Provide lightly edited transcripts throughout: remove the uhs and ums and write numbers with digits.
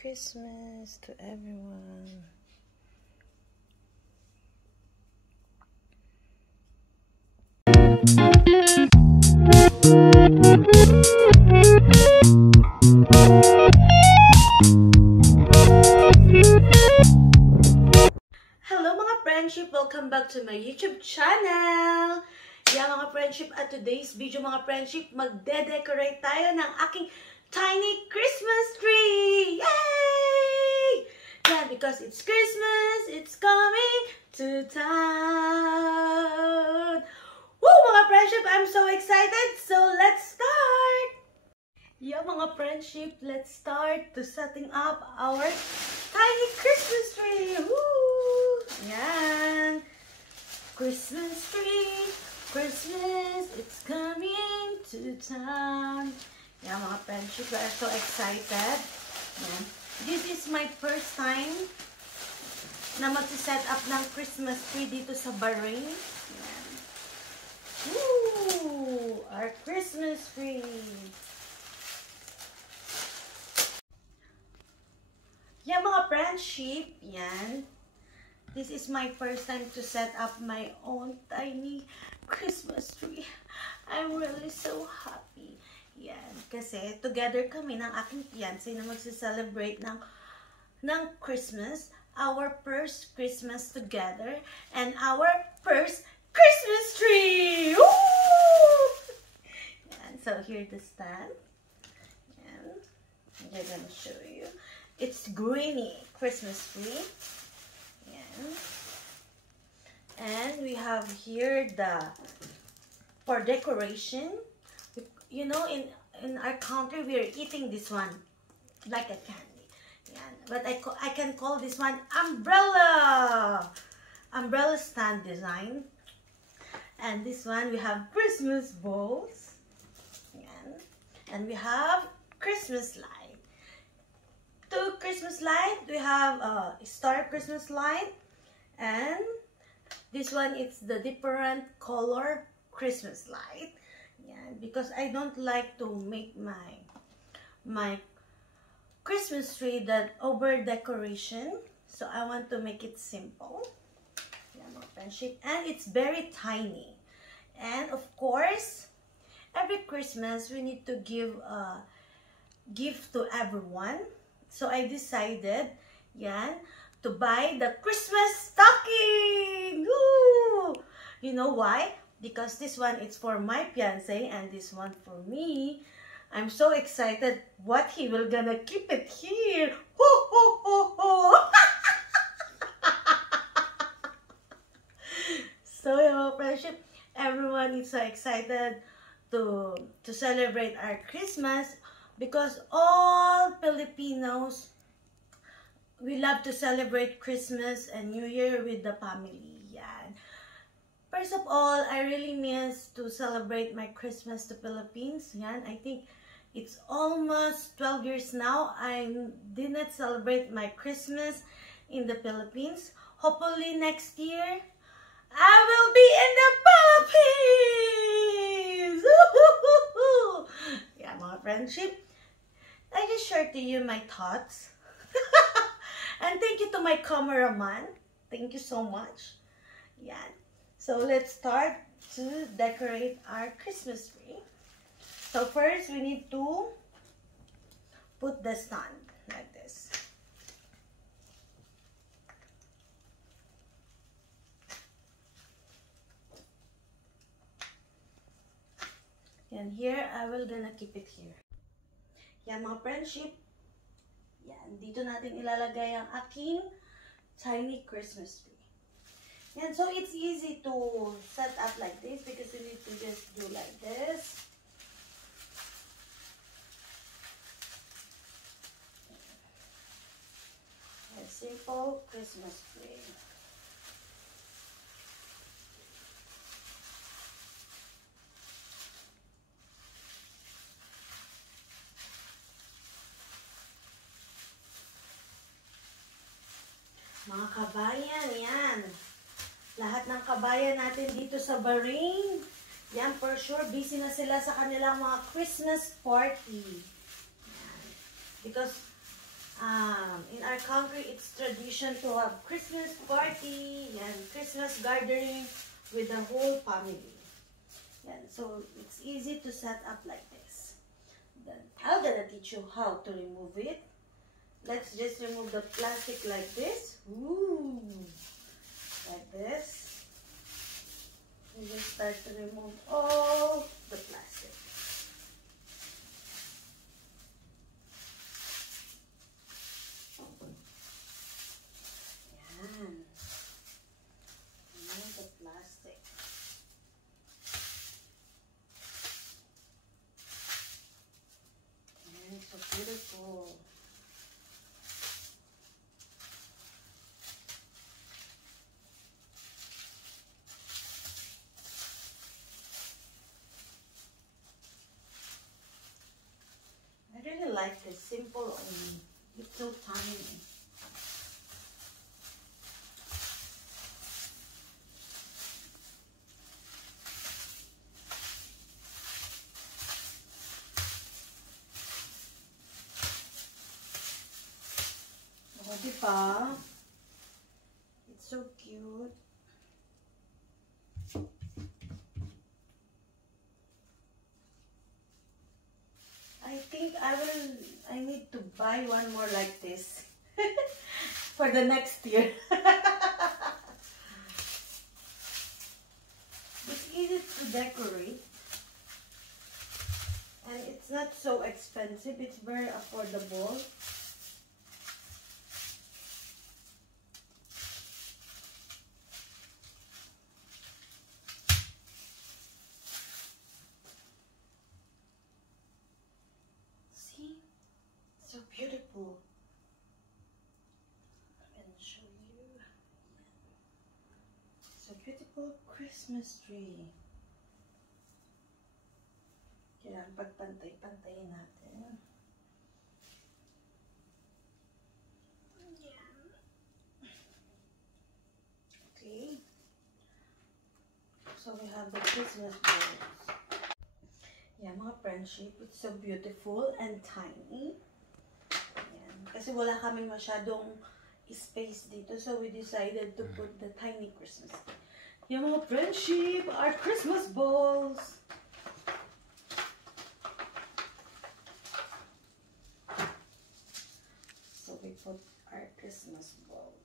Christmas to everyone. Hello mga friendship! Welcome back to my YouTube channel! Yeah mga friendship, at today's video mga friendship, magde-decorate tayo ng aking tiny Christmas tree! Yay! Yeah, because it's Christmas, it's coming to town! Woo mga friendship, I'm so excited! So let's start! Yeah mga friendship, let's start to setting up our tiny Christmas tree! Woo! Yan! Christmas tree! Christmas, it's coming to town. Yeah, mga friendship, we are so excited. Yeah. This is my first time na mag-set up ng Christmas tree dito sa Bahrain. Yeah. Woo! Our Christmas tree. Yeah, mga friendship, yan. This is my first time to set up my own tiny Christmas tree. I'm really so happy. Yan. Kasi together kami ng aking fiancé na magse-celebrate ng Christmas. Our first Christmas together. And our first Christmas tree! Woo! Yan. So here the stand. Yan. I'm gonna show you. It's greeny Christmas tree. And we have here for decoration. You know, in our country we are eating this one like a candy. Yeah. But I can call this one umbrella stand design. And this one we have Christmas balls. Yeah. And we have Christmas light. Two Christmas light. We have a star Christmas light. And this one is the different color Christmas light. Yeah, because I don't like to make my Christmas tree that over decoration. So I want to make it simple. Yeah, my friendship. And it's very tiny. And of course, every Christmas we need to give a gift to everyone. So I decided, yeah, to buy the Christmas stocking! Woo! You know why? Because this one is for my fiancé and this one for me. I'm so excited what he will gonna keep it here. Ho ho ho ho! So, friendship, everyone is so excited to celebrate our Christmas because all Filipinos, we love to celebrate Christmas and New Year with the family. Yan. First of all, I really miss to celebrate my Christmas to Philippines. Yan. I think it's almost 12 years now. I did not celebrate my Christmas in the Philippines. Hopefully next year, I will be in the Philippines! Yeah, mga friendship. I just share to you my thoughts. And thank you to my cameraman. Thank you so much. Yeah. So let's start to decorate our Christmas tree. So first we need to put the stand like this. And here I will gonna keep it here. Yan mga friendship. Yan, dito natin ilalagay ang aking tiny Christmas tree. Yan, so it's easy to set up like this because you need to just do like this. A simple Christmas tree. Mga kabayan, yan. Lahat ng kabayan natin dito sa Bahrain, yan, for sure, busy na sila sa kanilang mga Christmas party. Yan. Because In our country, it's tradition to have Christmas party and Christmas gathering with the whole family. And so it's easy to set up like this. Then I'm gonna teach you how to remove it. Let's just remove the plastic like this. Ooh, like this. And just start to remove all the plastic. Yan. Remove the plastic. Yan, so beautiful. I really like this simple only. It's so tiny. Oh, diba? It's so cute. I think I need to buy one more like this for the next year. It's easy to decorate and it's not so expensive. It's very affordable. See? So beautiful. I'm gonna show you. So beautiful Christmas tree. Kailangan pagpantay-pantayin natin. Okay. So we have the Christmas balls. Yeah, mga friendship, it's so beautiful and tiny. Ayan. Kasi wala kami masyadong space dito, so we decided to put the tiny Christmas. Yeah, mga friendship, our Christmas balls. So we put our Christmas balls.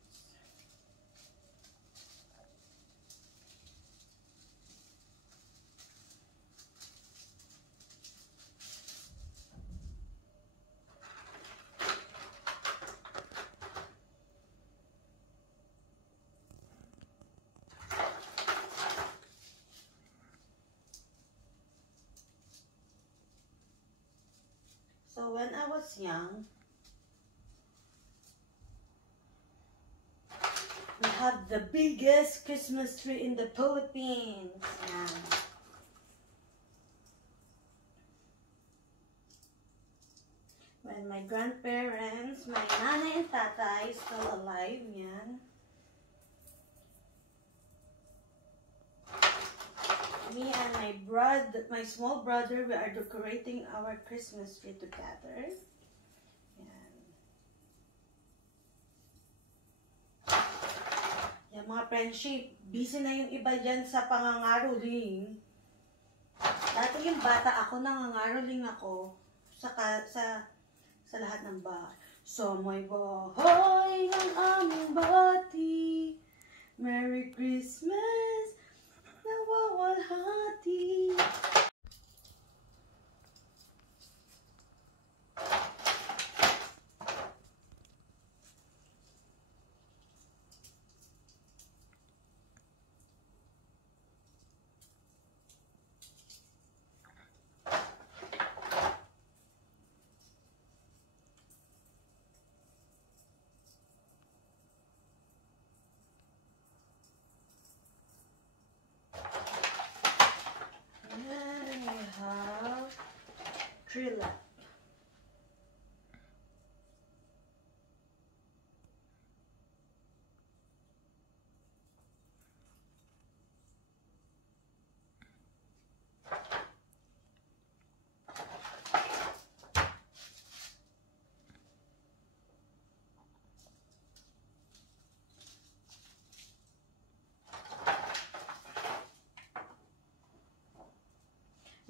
So when I was young, we have the biggest Christmas tree in the Philippines. Yeah. When my grandparents, my nanay and tatay still alive, yan. Me and my small brother, we are decorating our Christmas tree together. Yan. Yan mga friendship, busy na yung iba dyan sa pangangaroling. Dati yung bata ako, nangangaroling ako sa lahat ng bahay. Sa may bahay ng aming bati, Merry Christmas, nawawalhati. Tree left.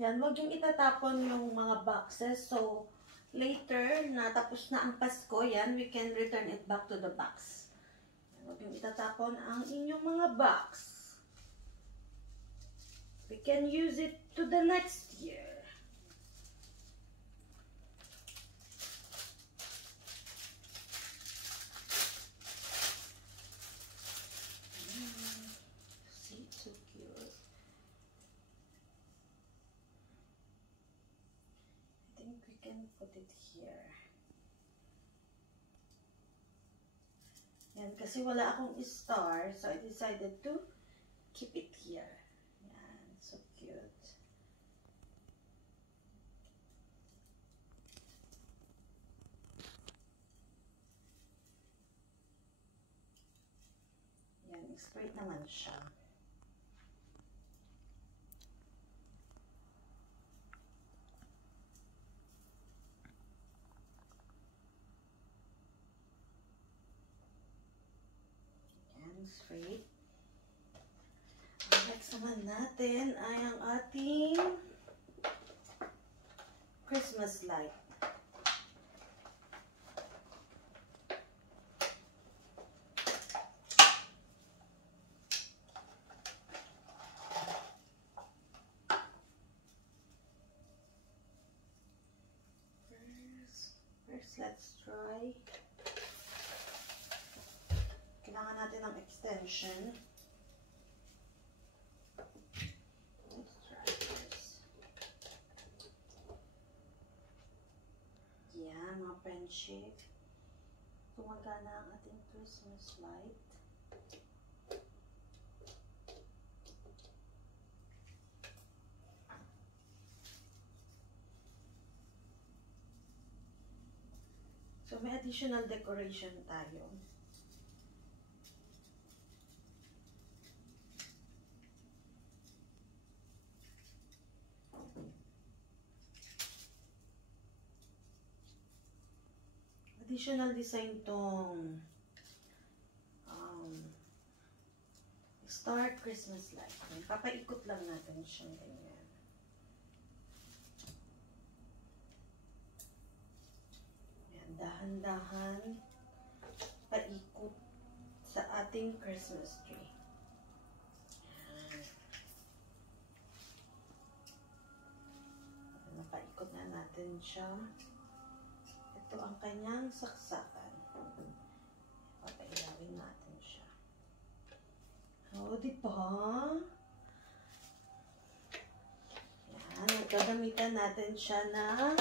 Yan, wag yung itatapon yung mga boxes. So, later, natapos na ang Pasko, yan, we can return it back to the box. Wag yung itatapon ang inyong mga box. We can use it to the next year. See, it's so cute. I think we can put it here. Yan, kasi wala akong star, so I decided to keep it here. Yan, so cute. Yan, straight naman siya. Straight. Ang next naman natin ay ang ating Christmas light. First let's try. Kailangan natin ng extension. Let's try this. Yan, mga friendship. Tumagana ang ating Christmas light. So, may additional decoration tayo. Additional design tong Star Christmas light. Papaikot lang natin siya ganyan. Yan, dahan-dahan paikot sa ating Christmas tree. Yan. Napaikot na natin siya. Ito ang kanyang saksakan. Papailawin natin siya. O, diba? Yan. Gagamitan natin siya ng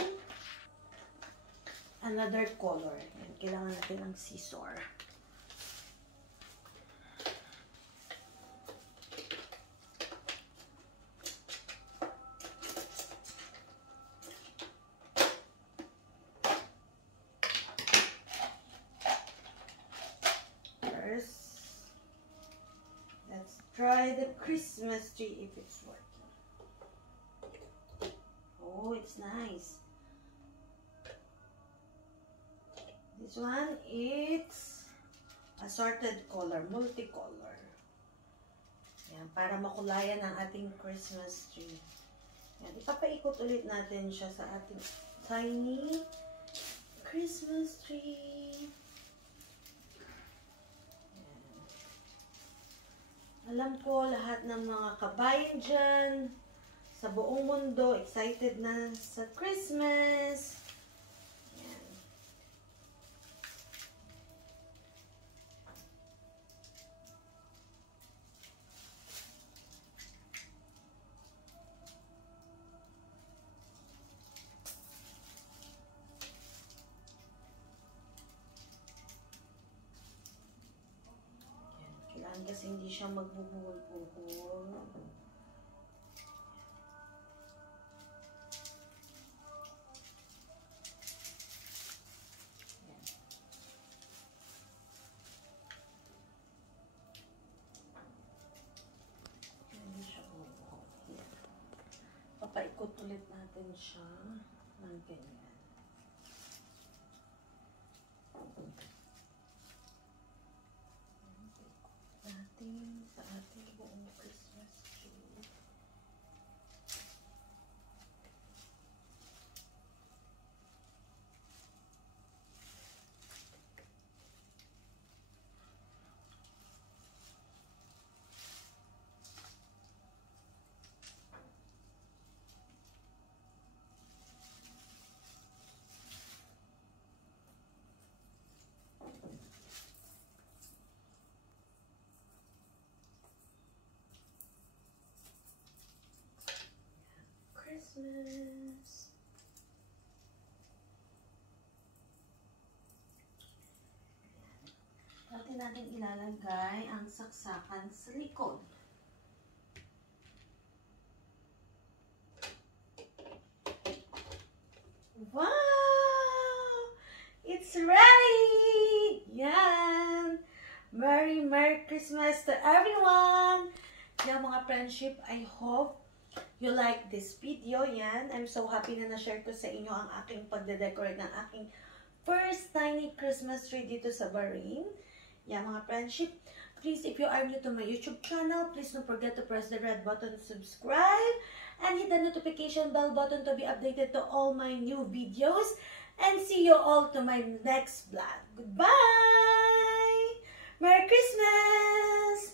another color. Yan. Kailangan natin ng scissor. Let's try the Christmas tree if it's working. Oh, it's nice. This one, it's assorted color, multicolor. Yan, para makulayan ang ating Christmas tree. Yan, ipapaikot ulit natin siya sa ating tiny Christmas tree. Alam ko lahat ng mga kabayan dyan sa buong mundo excited na sa Christmas. Yan. Kailangan kasi hindi siya magbubuhol-buhol. Hindi siya bubuhol. Papaikot ulit natin siya ng ganyan. Natin sa ating buong Christmas tree. Christmas. Dati natin ilalagay ang saksakan sa likod. Wow! It's ready! Yan! Merry Christmas to everyone! Yan mga friendship, I hope you like this video. Yan, I'm so happy na na-share ko sa inyo ang aking pagde-decorate ng aking first tiny Christmas tree dito sa Bahrain. Yan mga friendship, please, if you are new to my YouTube channel, please don't forget to press the red button to subscribe and hit the notification bell button to be updated to all my new videos. And see you all to my next vlog. Goodbye! Merry Christmas!